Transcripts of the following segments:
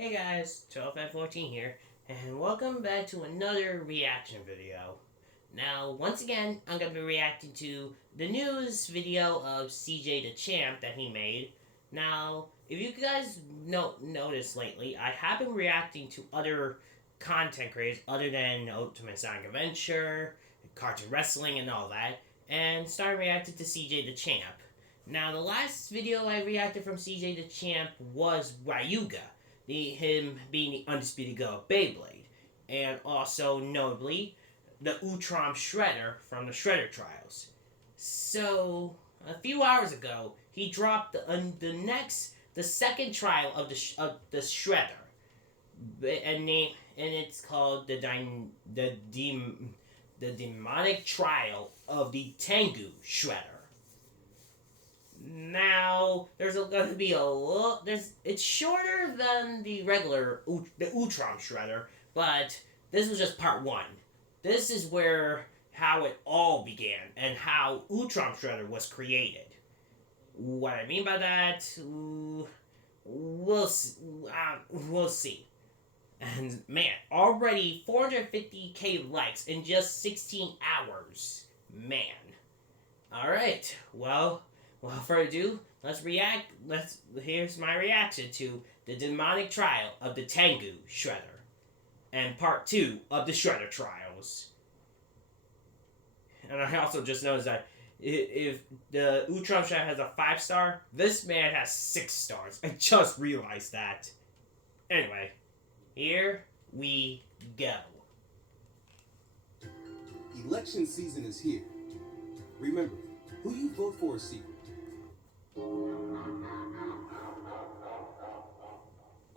Hey guys, 12F14 here, and welcome back to another reaction video. Now, once again, I'm going to be reacting to the news video of CJ the Champ that he made. Now, if you guys notice lately, I have been reacting to other content creators other than Ultimate Sonic Adventure, Cartoon Wrestling, and all that, and started reacting to CJ the Champ. Now, the last video I reacted from CJ the Champ was Ryuga. Him being the undisputed GOAT of Beyblade, and also notably the Tengu Shredder from the Shredder Trials. So a few hours ago, he dropped the second trial of the Shredder, and it's called the demonic trial of the Tengu Shredder. Now, there's going to be a little. It's shorter than the regular the Utrom Shredder, but this was just part one. This is how it all began and how Utrom Shredder was created. What I mean by that, we'll see. And man, already 450k likes in just 16 hours. Man. All right. Well. Without further ado, here's my reaction to the demonic trial of the Tengu Shredder, and part 2 of the Shredder Trials. And I also just noticed that if the Utrom Shredder has a 5-star, this man has 6 stars. I just realized that. Anyway, here we go. Election season is here. Remember, who you vote for is secret.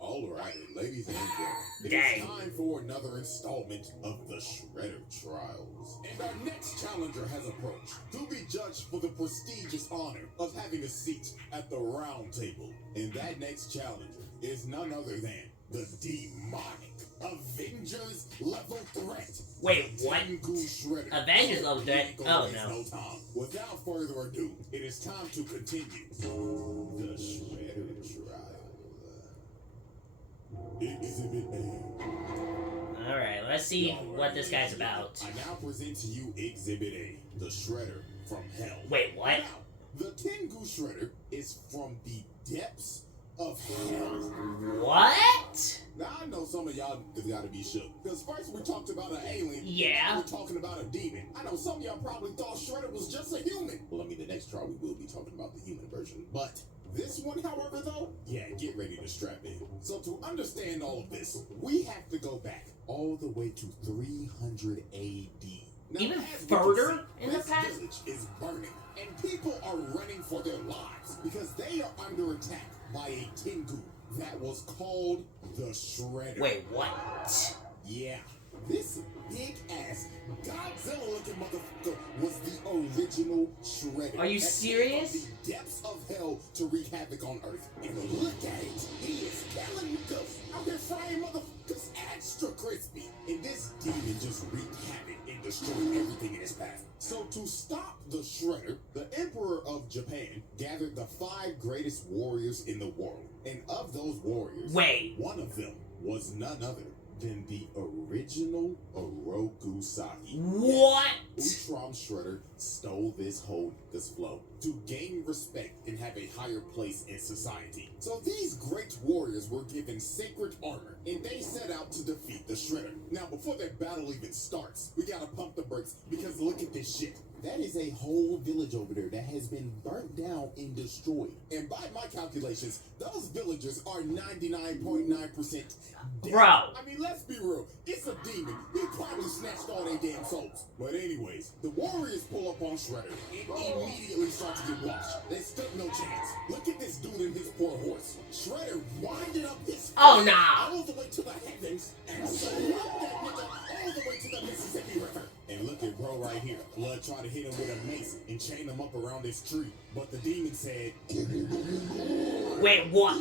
Alrighty, ladies and gentlemen, Dang. it's time for another installment of the Shredder Trials. And our next challenger has approached to be judged for the prestigious honor of having a seat at the round table. And that next challenger is none other than the demonic Avengers level threat. Wait, what? Tengu Shredder. Avengers level threat? Oh no. No time. Without further ado, it is time to continue the Shredder Trial. Exhibit A. Alright, let's see what this guy's about. I now present to you Exhibit A, the Shredder from Hell. Wait, what? Now, the Tengu Shredder is from the depths of hell. What? Now, I know some of y'all gotta be shook. Because first we talked about an alien. Yeah. Now we're talking about a demon. I know some of y'all probably thought Shredder was just a human. Well, I mean, the next trial we will be talking about the human version. But this one, however, though, yeah, get ready to strap in. So to understand all of this, we have to go back all the way to 300 AD. Now, even as further see, in the this past? village is burning, and people are running for their lives because they are under attack by a Tengu that was called the Shredder. Wait, what? Yeah, this big-ass Godzilla-looking motherfucker was the original Shredder. Are you serious? From the depths of hell to wreak havoc on Earth. And look at it, he is killing ghosts out there frying motherfuckers extra crispy. And this demon just wreaked havoc and destroyed everything in his path. So to stop the Shredder, the Emperor of Japan gathered the 5 greatest warriors in the world. And of those warriors, Wait. one of them was none other than the original Oroku Saki. What? Yes, Utrom Shredder stole this whole flow to gain respect and have a higher place in society. So these great warriors were given sacred armor, and they set out to defeat the Shredder. Now, before that battle even starts, we gotta pump the brakes because look at this shit. That is a whole village over there that has been burnt down and destroyed. And by my calculations, those villagers are 99.9% dead. Bro. I mean, let's be real. It's a demon. He probably snatched all their damn souls. But anyways, the warriors pull up on Shredder and immediately start to get washed. They stood no chance. Look at this dude and his poor horse. Shredder winded up his Oh, no. all the way to the heavens and swept that nigga all the way to the Mississippi River. And look at bro right here. Blood tried to hit him with a mace and chain him up around this tree. But the demon said, Wait, what?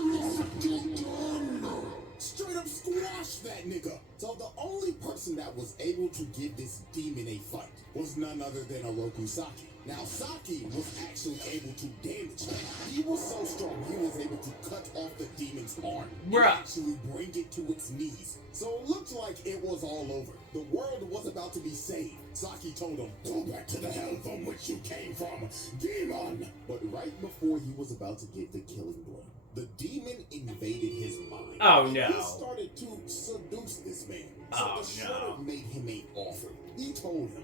straight up squash that nigga. So the only person that was able to give this demon a fight was none other than Oroku Saki. Now, Saki was actually able to damage him. He was so strong, he was able to cut off the demon's arm and Bruh. actually bring it to its knees. So it looked like it was all over. The world was about to be saved. Saki told him, "Go back to the hell from which you came from, demon!" But right before he was about to get the killing blow, the demon invaded his mind. Oh, no. He started to seduce this man. So Oh, the Shredder no. made him an offer. He told him,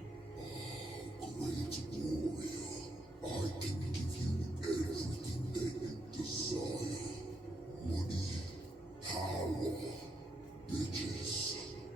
"Great warrior, I can give you everything that you desire. Money, power, bitches."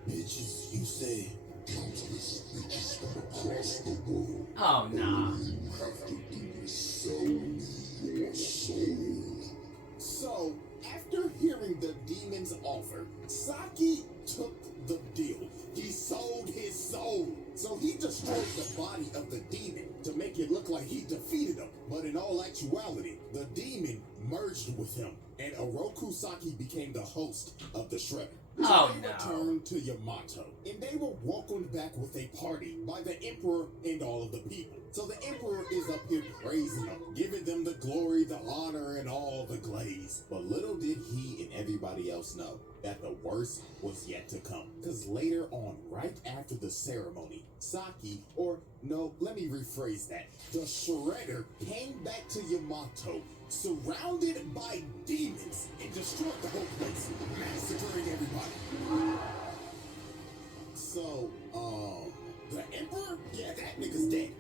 Bitches, you say? Countless bitches from across the world. Oh, nah. All you have to do is sell me your soul. So, after hearing the demon's offer, Saki took the deal. He sold his soul. So he destroyed the body of the demon to make it look like he defeated him. But in all actuality, the demon merged with him, and Oroku Saki became the host of the Shredder. Oh, They no. returned to Yamato, and they were welcomed back with a party by the Emperor and all of the people. So the Emperor is up here praising them, giving them the glory, the honor, and all the glaze. But little did he and everybody else know that the worst was yet to come. Because later on, right after the ceremony, Saki, or no, let me rephrase that, the Shredder came back to Yamato, surrounded by demons, and destroyed the whole place, massacring everybody. So, the Emperor? Yeah, that nigga's dead.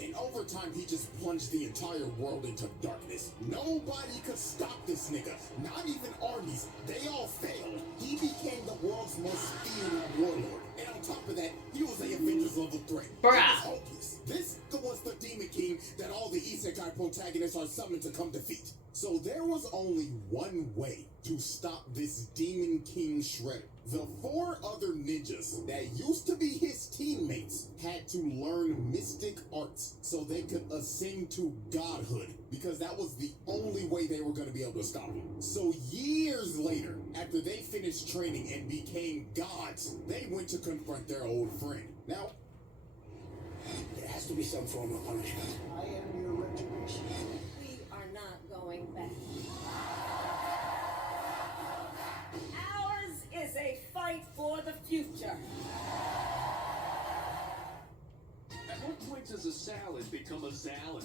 And over time, he just plunged the entire world into darkness. Nobody could stop this nigga. Not even armies. They all failed. He became the world's most feared warlord. And on top of that, he was a Avengers level threat. Bruh. He was hopeless. This was the Demon King that all the Isekai protagonists are summoned to come defeat. So there was only one way to stop this Demon King Shredder. The 4 other ninjas that used to be his teammates had to learn mystic arts so they could ascend to godhood, because that was the only way they were going to be able to stop him. So years later, after they finished training and became gods, they went to confront their old friend. Now, there has to be some form of punishment. I am your retribution. We are not going back. Ours is a fight for the future. At what point does a salad become a Zalin?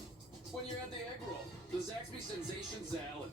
When you're at the egg roll, the Zaxby Sensation Zalin.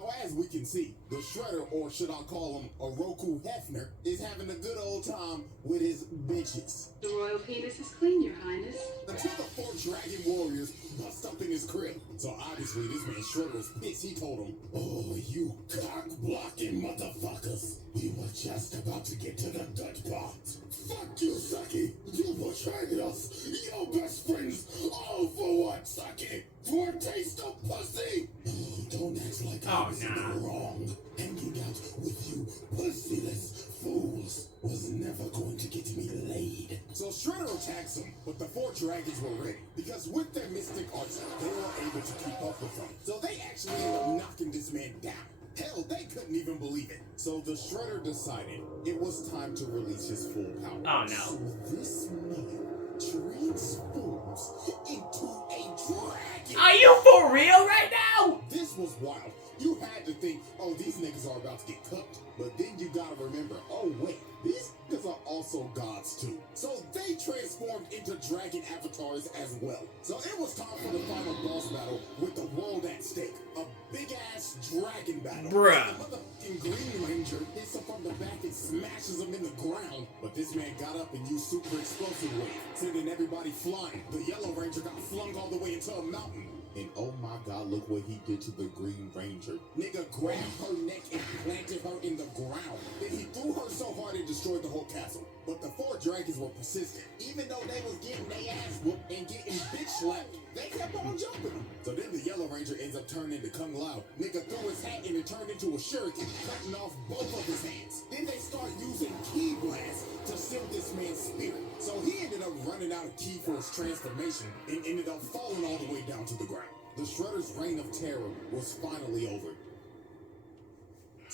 Now, as we can see, the Shredder, or should I call him Oroku Hefner, is having a good old time with his bitches. The royal penis is clean, your highness. Until the 4 dragon warriors bust up in his crib. So obviously this man Shredder was pissed. He told him, "Oh, you cock-blocking motherfuckers. We were just about to get to the good part. Fuck you, Saki. You betrayed us. Your best friends. All for what, Saki? For a taste of pussy? Oh, don't act like I was in the wrong. Hanging out with you pussyless fools was never going to get me laid." So Shredder attacks him, but the 4 dragons were ready, because with their mystic arts, they were able to keep up with him. So they actually ended up knocking this man down. Hell, they couldn't even believe it. So the Shredder decided it was time to release his full power. Oh, no. So this man transforms into a dragon. Are you for real right now? This was wild. You had to think, oh, these niggas are about to get cooked. But then you gotta remember, oh wait, these niggas are also gods too. So they transformed into dragon avatars as well. So it was time for the final boss battle with the world at stake. A big ass dragon battle. Bruh. The motherfucking Green Ranger hits him from the back and smashes him in the ground. But this man got up and used super explosive wave, sending everybody flying. The Yellow Ranger got flung all the way into a mountain. And oh my god, look what he did to the Green Ranger. Nigga grabbed her neck and planted her in the ground. Then he threw her so hard it destroyed the whole castle. But the 4 dragons were persistent. Even though they was getting their ass whooped and getting bitch slapped, they kept on jumping. So then the Yellow Ranger ends up turning into Kung Lao. Nigga threw his hat and it turned into a shuriken, cutting off both of his hands. Then they start using ki blasts to seal this man's spirit. So he ended up running out of ki for his transformation and ended up falling all the way down to the ground. The Shredder's reign of terror was finally over.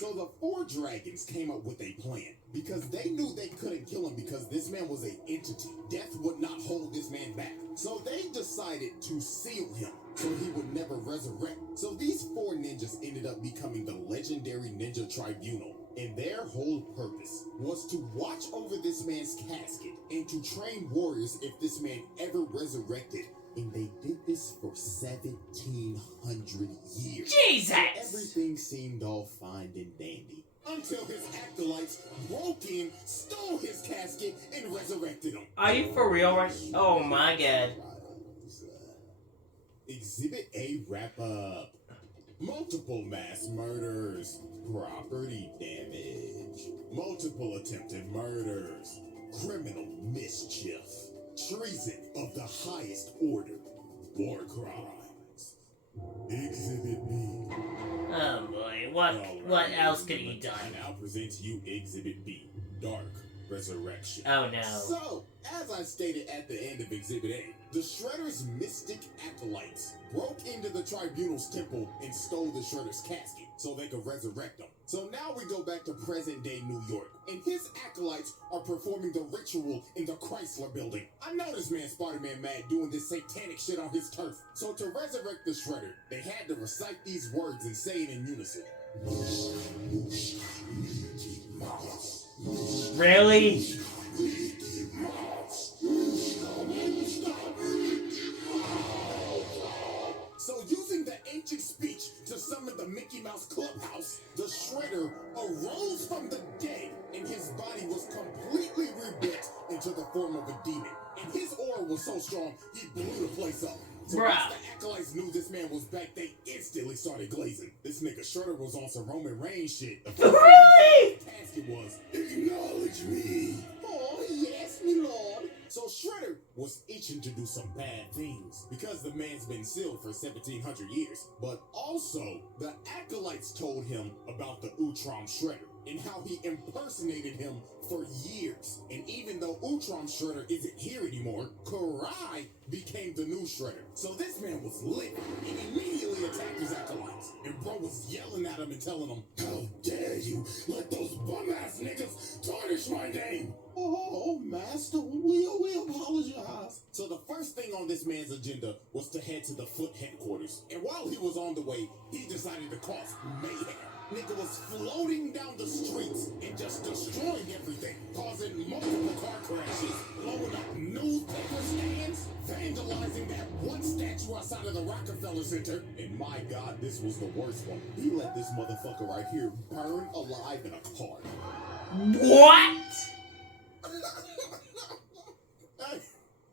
So the four dragons came up with a plan because they knew they couldn't kill him because this man was an entity. Death would not hold this man back. So they decided to seal him so he would never resurrect. So these four ninjas ended up becoming the legendary Ninja Tribunal. And their whole purpose was to watch over this man's casket and to train warriors if this man ever resurrected. And they did this for 1,700 years. Jesus! Everything seemed all fine and dandy. Until his acolytes broke in, stole his casket, and resurrected him. Are you for real? Oh my god. Exhibit A wrap up. Multiple mass murders. Property damage. Multiple attempted murders. Criminal mischief. Treason of the highest order. War crimes. Exhibit B. Oh boy, what else could he done? I now present to you Exhibit B. Dark Resurrection. Oh no. So, as I stated at the end of Exhibit A, the Shredder's mystic acolytes broke into the Tribunal's temple and stole the Shredder's casket so they could resurrect him. So now we go back to present-day New York, and his acolytes are performing the ritual in the Chrysler Building. I know this man Spider-Man mad doing this satanic shit on his turf. So to resurrect the Shredder, they had to recite these words and say it in unison. Really? So using the ancient speech to summon the Mickey Mouse Clubhouse, the Shredder arose from the dead and his body was completely rebuilt into the form of a demon. And his aura was so strong, he blew the place up. So once the acolytes knew this man was back, they instantly started glazing. This nigga Shredder was on some Roman Reigns shit. The first Really? task it was, acknowledge me. Oh, yes, me lord. So Shredder was itching to do some bad things because the man's been sealed for 1,700 years. But also, the acolytes told him about the Utrom Shredder and how he impersonated him for years. And even though Utrom Shredder isn't here anymore, Karai became the new Shredder. So this man was lit and immediately attacked his acolytes. And bro was yelling at him and telling him, how dare you let those bum-ass niggas tarnish my name? Oh, master, we apologize. So the first thing on this man's agenda was to head to the Foot headquarters. And while he was on the way, he decided to cause mayhem. Nigga was floating down the streets and just destroying everything, causing multiple car crashes, blowing up newspaper stands, vandalizing that one statue outside of the Rockefeller Center. And my God, this was the worst one. He let this motherfucker right here burn alive in a car. What? Hey,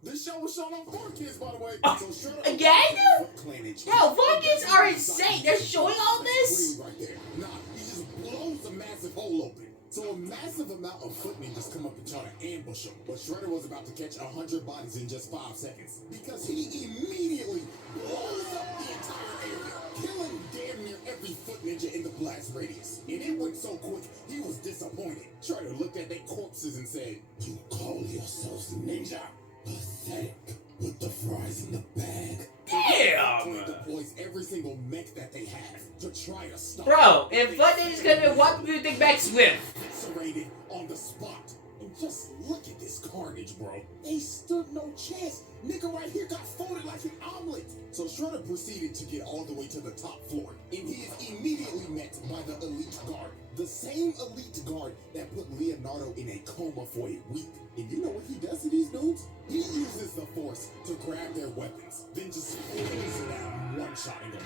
this show was shown on 4Kids, by the way. So Again? Bro, 4Kids are insane. They're showing all this? Right there. Nah, he just blows a massive hole open. So a massive amount of foot ninjas come up and try to ambush him. But Shredder was about to catch 100 bodies in just 5 seconds. Because he immediately blows up the entire area, killing damn near every foot ninja in the blast radius. And it went so quick, he was disappointed. Shredder looked at their corpses and said, you call yourselves ninja? Pathetic. Put the fries in the bag. Damn! Deploys every single mech that they have to try to stop. Bro, if Foot Ninja's gonna what do you think Max Swift? Eviscerated on the spot. And just look at this carnage, bro. They stood no chance. Nigga right here got folded like an omelet. So Shredder proceeded to get all the way to the top floor. And he is immediately met by the elite guard. The same elite guard that put Leonardo in a coma for a week. And you know what he does to these dudes? He uses the force to grab their weapons, then just flings it out, one-shotting them.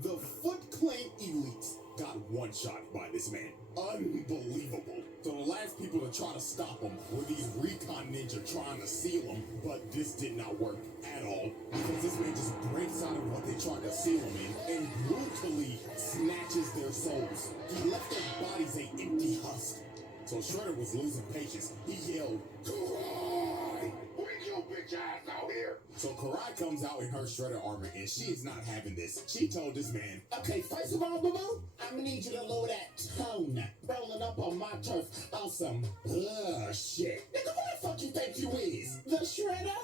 The Foot Clan elite got one-shot by this man. Unbelievable. So the last people to try to stop him were these recon ninja trying to seal him, but this did not work at all because this man just breaks out of what they tried to seal him in and brutally snatches their souls. He left their bodies an empty husk. So Shredder was losing patience. He yelled, Karai! Bring your bitch ass out here! So Karai comes out in her Shredder armor, and she is not having this. She told this man, okay, first of all, Boo, I'm gonna need you to lower that tone. Rolling up on my turf on some shit. Nigga, who the fuck you think you is? The Shredder?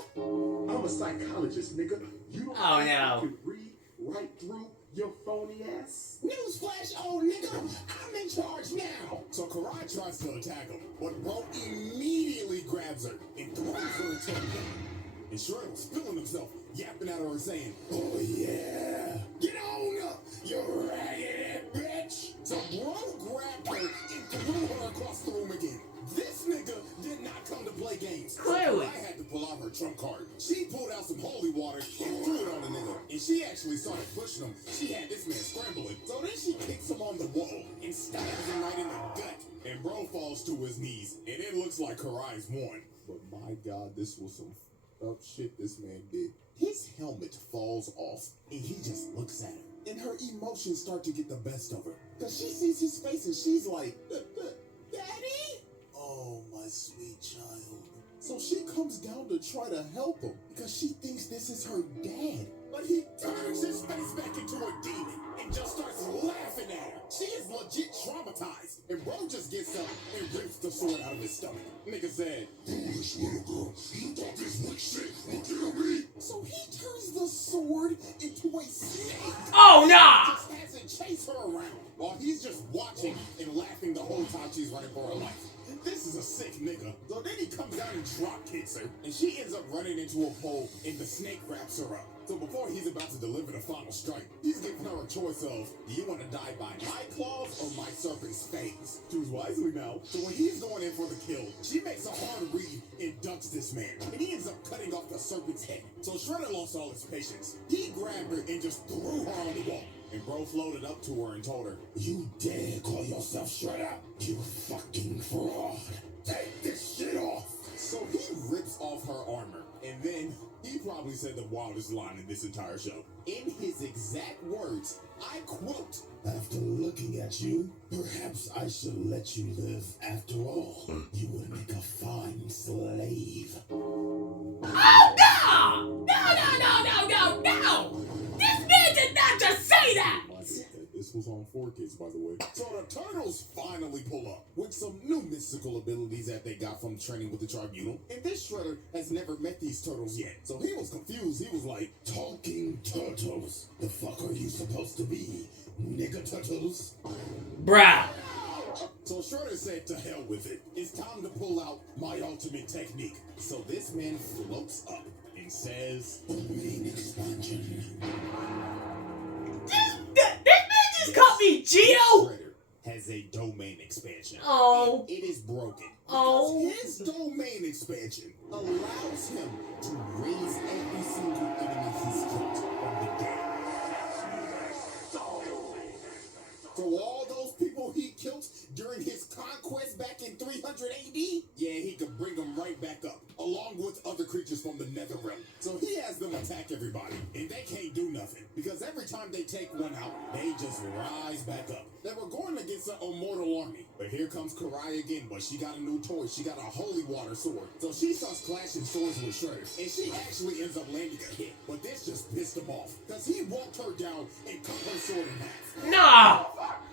I'm a psychologist, nigga. You don't Oh, think no. you can read right through your phony ass? Newsflash, old nigga! I'm in charge now. So Karai tries to attack him, but Bro immediately grabs her and throws her into the game. And Shredder was feeling himself, yapping at her and saying, "Oh yeah, get on up, you raggedy bitch." So Bro grabbed her and threw her across the room again. This nigga did not come to play games. Clearly. So I had to pull out her trump card. She pulled out some holy water and threw it on the nigga. And she actually started pushing him. She had this man scrambling. So then she kicks him on the wall and stabs him right in the gut. And Bro falls to his knees. And it looks like Karai's won. But my God, this was some up shit this man did. His helmet falls off and he just looks at her. And her emotions start to get the best of her. Cause she sees his face and she's like, "Daddy?" "Oh, my sweet child." So she comes down to try to help him because she thinks this is her dad. But he turns his face back into a demon and just starts laughing at her. She is legit traumatized. And Bro just gets up and rips the sword out of his stomach. Nigga said, "Foolish little girl, you thought this weak shit would kill me?" So he turns the sword into a snake. Oh, nah! Just has it chase her around while he's just watching and laughing the whole time she's running for her life. This is a sick nigga. So then he comes down and drop kicks her, and she ends up running into a pole, and the snake wraps her up. So before he's about to deliver the final strike, he's giving her a choice of, do you want to die by my claws or my serpent's fangs? Choose wisely now. So when he's going in for the kill, she makes a hard read and ducks this man, and he ends up cutting off the serpent's head. So Shredder lost all his patience. He grabbed her and just threw her on the wall. And Bro floated up to her and told her, "You dare call yourself Shredder? You fucking fraud. Take this shit off." So he rips off her armor. And then he probably said the wildest line in this entire show. In his exact words, I quote, "After looking at you, perhaps I should let you live after all. You would make a fine slave." Oh, no! No! This man did not just say that! This was on 4Kids, by the way. So the Turtles finally pull up with some new mystical abilities that they got from training with the Tribunal. And this Shredder has never met these turtles yet. So he was confused. He was like, "Talking turtles? The fuck are you supposed to be? Nigga turtles?" Bruh. So Shredder said, to hell with it. It's time to pull out my ultimate technique. So this man floats up and says, "Main expansion." This man just called me Geo? Shredder has a domain expansion. Oh. And it is broken. Oh. Because his domain expansion allows him to raise every single enemy he's killed from the dead. So all those people he killed during his conquest back in 300 AD, yeah, he could bring them right back up, along with other creatures from the Nether Realm. So he has them attack everybody, and they can't do nothing, because every time they take one out, they just rise back up. They were going against an immortal army, but here comes Karai again, but she got a new toy. She got a holy water sword. So she starts clashing swords with Shredder, and she actually ends up landing a hit, but this just pissed him off, because he walked her down and cut her sword in half. No!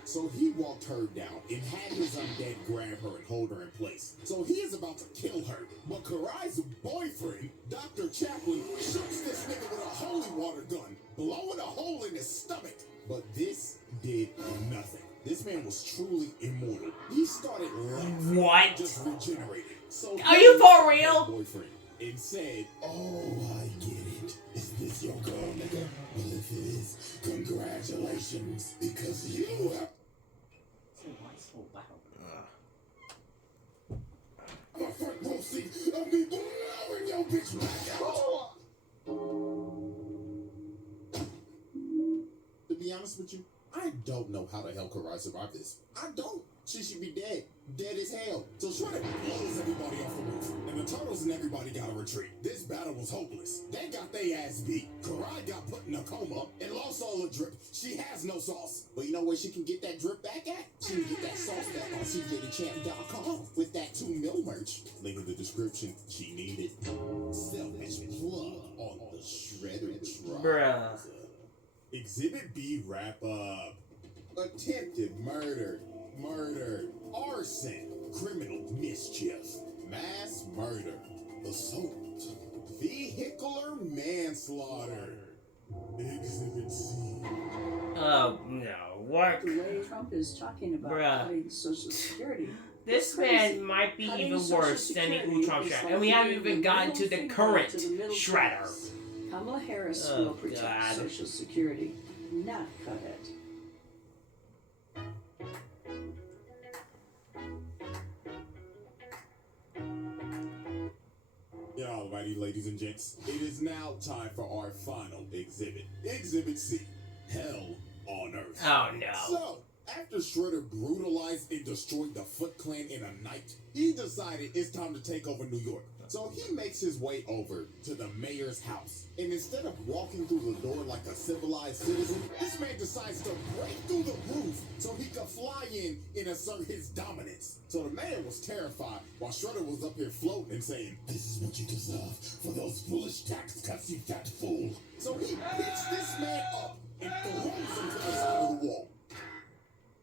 So he walked her down and had his undead grab her and hold her in place. So he is about to kill her. But Karai's boyfriend, Dr. Chaplin, shoots this nigga with a holy water gun, blowing a hole in his stomach. But this did nothing. This man was truly immortal. He started laughing. What? Just regenerated. So Are you for real? Boyfriend and said, "Oh, I get it. Is this your girl, nigga? Well, if it is, congratulations, because you have..." A front row seat of me blowing your bitch back out. To be honest with you, I don't know how the hell Karai survived this. I don't. She should be dead. Dead as hell. So Shredder blows everybody off the roof. And the Turtles and everybody got to retreat. This battle was hopeless. They got their ass beat. Karai got put in a coma and lost all the drip. She has no sauce. But you know where she can get that drip back at? She can get that sauce back on CJTheChamp.com with that 2 mil merch. Link in the description. She needed. Selfish plug on the Shredder trial. Bruh. Exhibit B wrap up. Attempted murder, arson, criminal mischief, mass murder, assault, vehicular manslaughter. Exhibit C. Oh, no. work. The way Trump is talking about Bruh. cutting Social Security. This Crazy. man might be Cutting even Social worse than the Security Trump is Shredder. like And we haven't giving even the gotten middle to the finger current to the middle Shredder. class. Kamala Harris Oh, will protect God. Social Security, not cut it. Alrighty, ladies and gents, it is now time for our final exhibit. Exhibit C, Hell on Earth. Oh no. So, after Shredder brutalized and destroyed the Foot Clan in a night, he decided it's time to take over New York. So he makes his way over to the mayor's house. And instead of walking through the door like a civilized citizen, this man decides to break through the roof so he could fly in and assert his dominance. So the mayor was terrified while Shredder was up here floating and saying, "This is what you deserve for those foolish tax cuts, you fat fool." So he picks this man up and throws him to the side of the wall.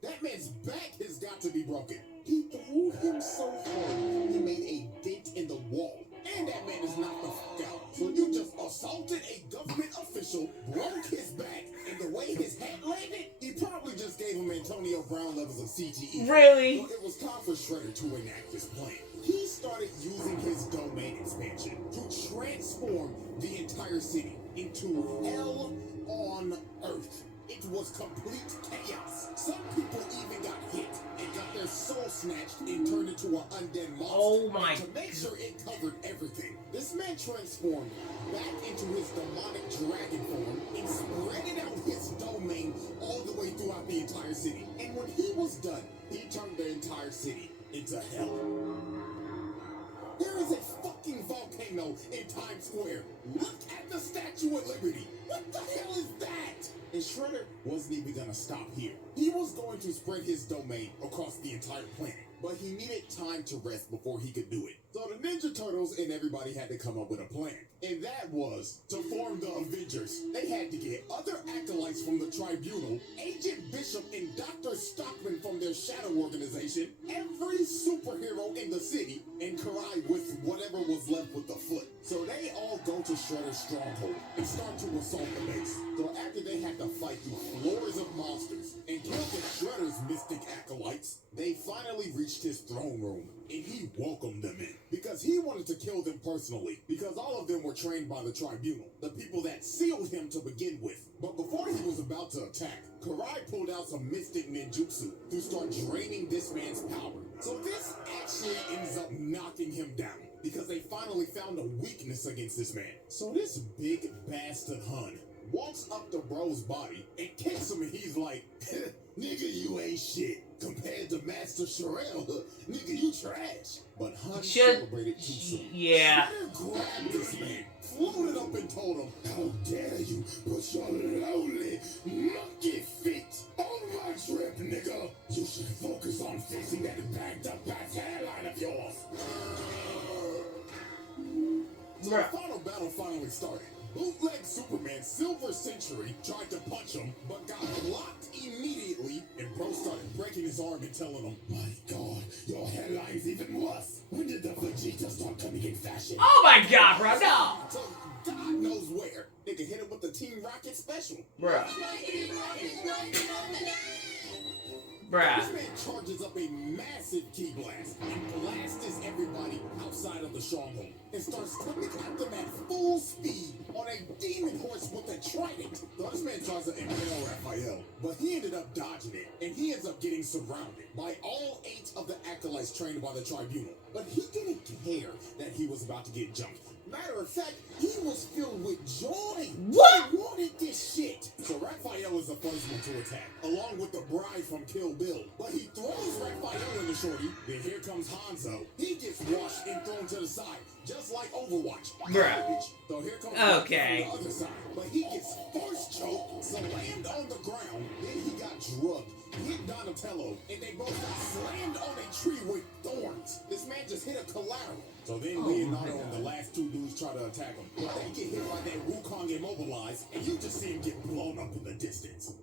That man's back has got to be broken. He threw him so hard, he made a dent in the wall. And that man is knocked the fuck out. So you just assaulted a government official, broke his back, and the way his hat landed, he probably just gave him Antonio Brown levels of CTE. Really? So it was time for Shredder to enact his plan. He started using his domain expansion to transform the entire city into hell on earth. It was complete chaos. Some people even got hit and got their soul snatched and turned into an undead monster. Oh my. And to make sure it covered everything, this man transformed back into his demonic dragon form and spread out his domain all the way throughout the entire city. And when he was done, he turned the entire city into hell. There is a fucking volcano in Times Square. Look at the Statue of Liberty. What the hell is that? And Shredder wasn't even gonna stop here. He was going to spread his domain across the entire planet, but he needed time to rest before he could do it. So the Ninja Turtles and everybody had to come up with a plan, and that was to form the Avengers. They had to get other acolytes from the Tribunal, Agent Bishop and Dr. Stockman from their shadow organization, every superhero in the city, and Karai with whatever was left with the Foot. So they all go to Shredder's stronghold and start to assault the base. So after they had to fight through floors of monsters and kill the Shredder's mystic acolytes, they finally reached his throne room, and he welcomed them in because he wanted to kill them personally, because all of them were trained by the Tribunal, the people that sealed him to begin with. But before he was about to attack, Karai pulled out some mystic ninjutsu to start draining this man's power. So this actually ends up knocking him down, because they finally found a weakness against this man. So this big bastard Hun walks up to bro's body and kicks him, and he's like, "Nigga, you ain't shit compared to Master Sherelle. Nigga, you trash." But Hun celebrated too soon. Yeah. Shredder grabbed this man, floated up and told him, "How dare you put your lonely monkey feet on my trip, nigga? You should focus on fixing that backed up ass hairline of yours." So the final battle finally started. Bootleg Superman Silver Century tried to punch him, but got blocked immediately, and Bro started breaking his arm and telling him, "My God, your hairline's even worse. When did the Vegeta start coming in fashion?" Oh my god, bro, no! So God knows where they could hit him with the Team Rocket special. Bruh. This Bruh. man charges up a massive key blast and blasts everybody outside of the stronghold and starts coming at them at full speed on a demon horse with a trident. So this man tries to impale Raphael, but he ended up dodging it, and he ends up getting surrounded by all 8 of the acolytes trained by the Tribunal. But he didn't care that he was about to get jumped. Matter of fact, he was filled with joy. What? He wanted this shit. So Raphael is the first one to attack, along with the bride from Kill Bill. But he throws Raphael in the shorty. Then here comes Hanzo. He gets washed and thrown to the side, just like Overwatch. Bruh. So here comes Okay. from the other side. But he gets force choked, slammed on the ground. Then he got drugged, hit Donatello, and they both got slammed on a tree with thorns. This man just hit a collateral. So then Leonardo and the last 2 dudes try to attack him. But they get hit by that Wukong immobilized, and you just see him get blown up in the distance.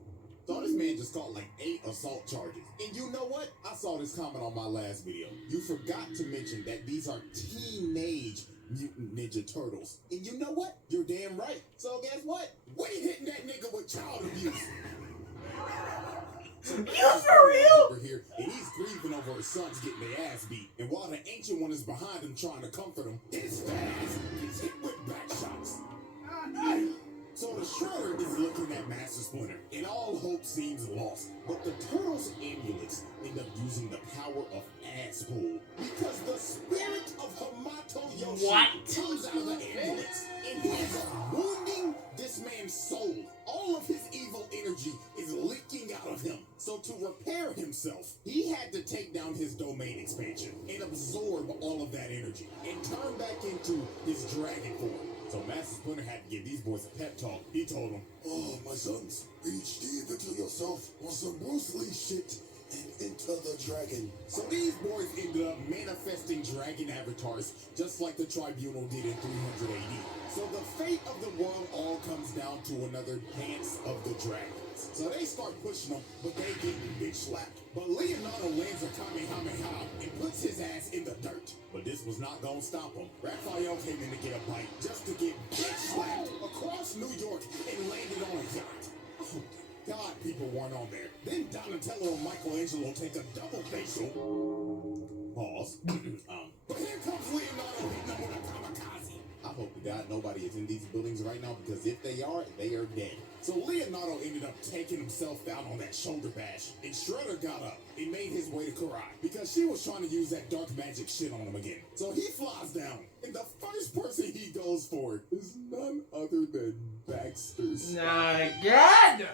So this man just caught like 8 assault charges. And you know what? I saw this comment on my last video. You forgot to mention that these are teenage Mutant Ninja Turtles. And you know what? You're damn right. So guess what? We hitting that nigga with child abuse. So You for real? over here, and he's grieving over his sons getting their ass beat. And while the ancient one is behind him trying to comfort him, his fast gets hit with back shots. So the Shredder is looking at Master Splinter, and all hope seems lost. But the Turtles' ambulance end up using the power of ass pull, because the spirit of Hamato Yoshi comes out of the ambulance, and he ends up wounding this man's soul. All of his evil energy is leaking out of him. So to repair himself, he had to take down his domain expansion and absorb all of that energy and turn back into his dragon form. So Master Splinter had to give these boys a pep talk. He told them, "Oh, my sons, reach deep into yourself on some Bruce Lee shit and enter the dragon." So these boys ended up manifesting dragon avatars, just like the Tribunal did in 300 AD. So the fate of the world all comes down to another dance of the dragons. So they start pushing them, but they get bitch slapped. But Leonardo lands a Kamehameha and puts his ass in the dirt. But this was not gonna stop him. Raphael came in to get a bite, just to get bitch slapped across New York and landed on a yacht. Oh, God, people weren't on there. Then Donatello and Michelangelo take a double facial. Pause. But here comes Leonardo hitting them with a kamikaze. I hope to God nobody is in these buildings right now, because if they are dead. So Leonardo ended up taking himself out on that shoulder bash, and Shredder got up and made his way to Karai, because she was trying to use that dark magic shit on him again. So he flies down, and the first person he goes for is none other than Baxter. My God!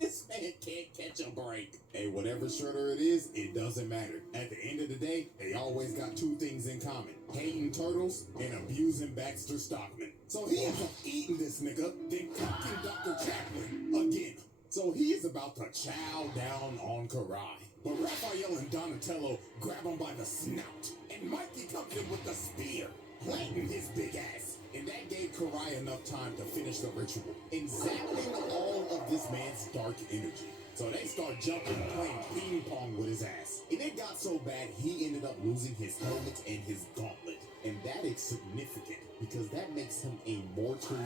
This man can't catch a break. Hey, whatever Shredder it is, it doesn't matter. At the end of the day, they always got two things in common: hating turtles and abusing Baxter Stockman. So he ends up eating this nigga, then cooking Dr. Chaplin again. So he is about to chow down on Karai. But Raphael and Donatello grab him by the snout, and Mikey comes in with the spear, planting his big ass. And that gave Karai enough time to finish the ritual and zapping all of this man's dark energy. So they start jumping and playing ping pong with his ass. And it got so bad, he ended up losing his helmet and his gauntlet. And that is significant, because that makes him a mortal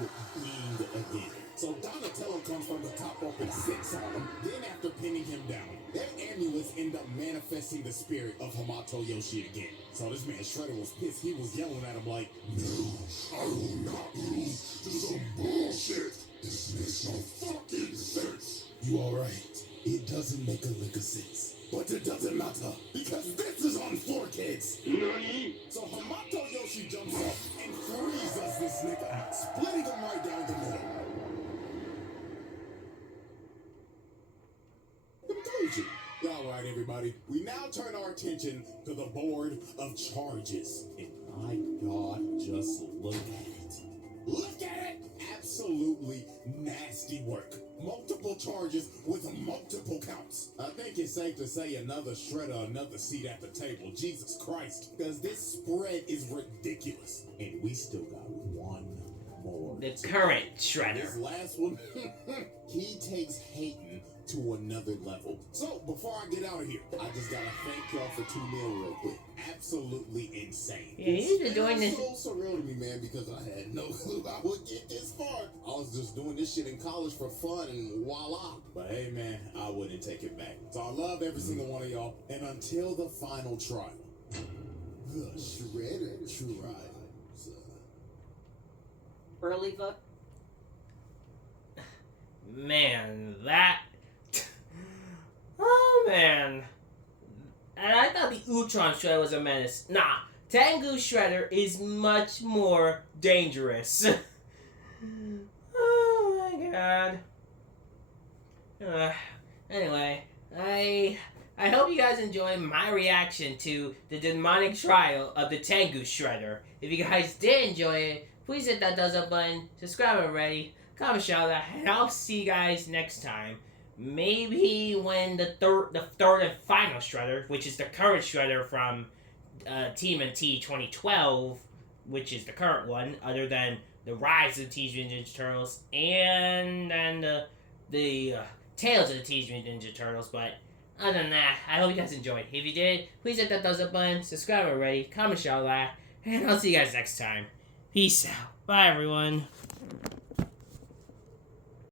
being again. So Donatello comes from the top rope and sits on him. Then after pinning him down, their amulets end up manifesting the spirit of Hamato Yoshi again. So this man Shredder was pissed. He was yelling at him like, "No, I will not lose to some bullshit. This makes no fucking sense." You alright? It doesn't make a lick of sense. But it doesn't matter, because this is on 4Kids. Nani? So Hamato Yoshi jumps up and freezes this nigga, splitting him right down the middle. I told you. Alright, everybody. We now turn our attention to the board of charges. And my God, just look at it. Look at it! Absolutely nasty work. Multiple charges with multiple counts. I think it's safe to say another Shredder, another seat at the table. Jesus Christ. Because this spread is ridiculous. And we still got one more. The current Shredder. This last one, he takes hating to another level. So, before I get out of here, I just gotta thank y'all for 2 meal real quick. Absolutely insane. Yeah, he's been doing this. It's so surreal to me, man, because I had no clue I would get this far. I was just doing this shit in college for fun, and voila. But hey, man, I wouldn't take it back. So I love every single one of y'all, and until the final trial, the Shredder trials. Early vote. Man, that... Oh, man. And I thought the Ultron Shredder was a menace. Nah, Tengu Shredder is much more dangerous. Oh, my God. Anyway, I hope you guys enjoyed my reaction to the demonic trial of the Tengu Shredder. If you guys did enjoy it, please hit that thumbs up button, subscribe already, comment, shout out, and I'll see you guys next time. Maybe when the third and final Shredder, which is the current Shredder from TMNT 2012, which is the current one, other than the Rise of the Teenage Mutant Ninja Turtles and then the Tales of the Teenage Mutant Ninja Turtles. But other than that, I hope you guys enjoyed. If you did, please hit that thumbs up button, subscribe already, comment, shout out, and I'll see you guys next time. Peace out. Bye, everyone.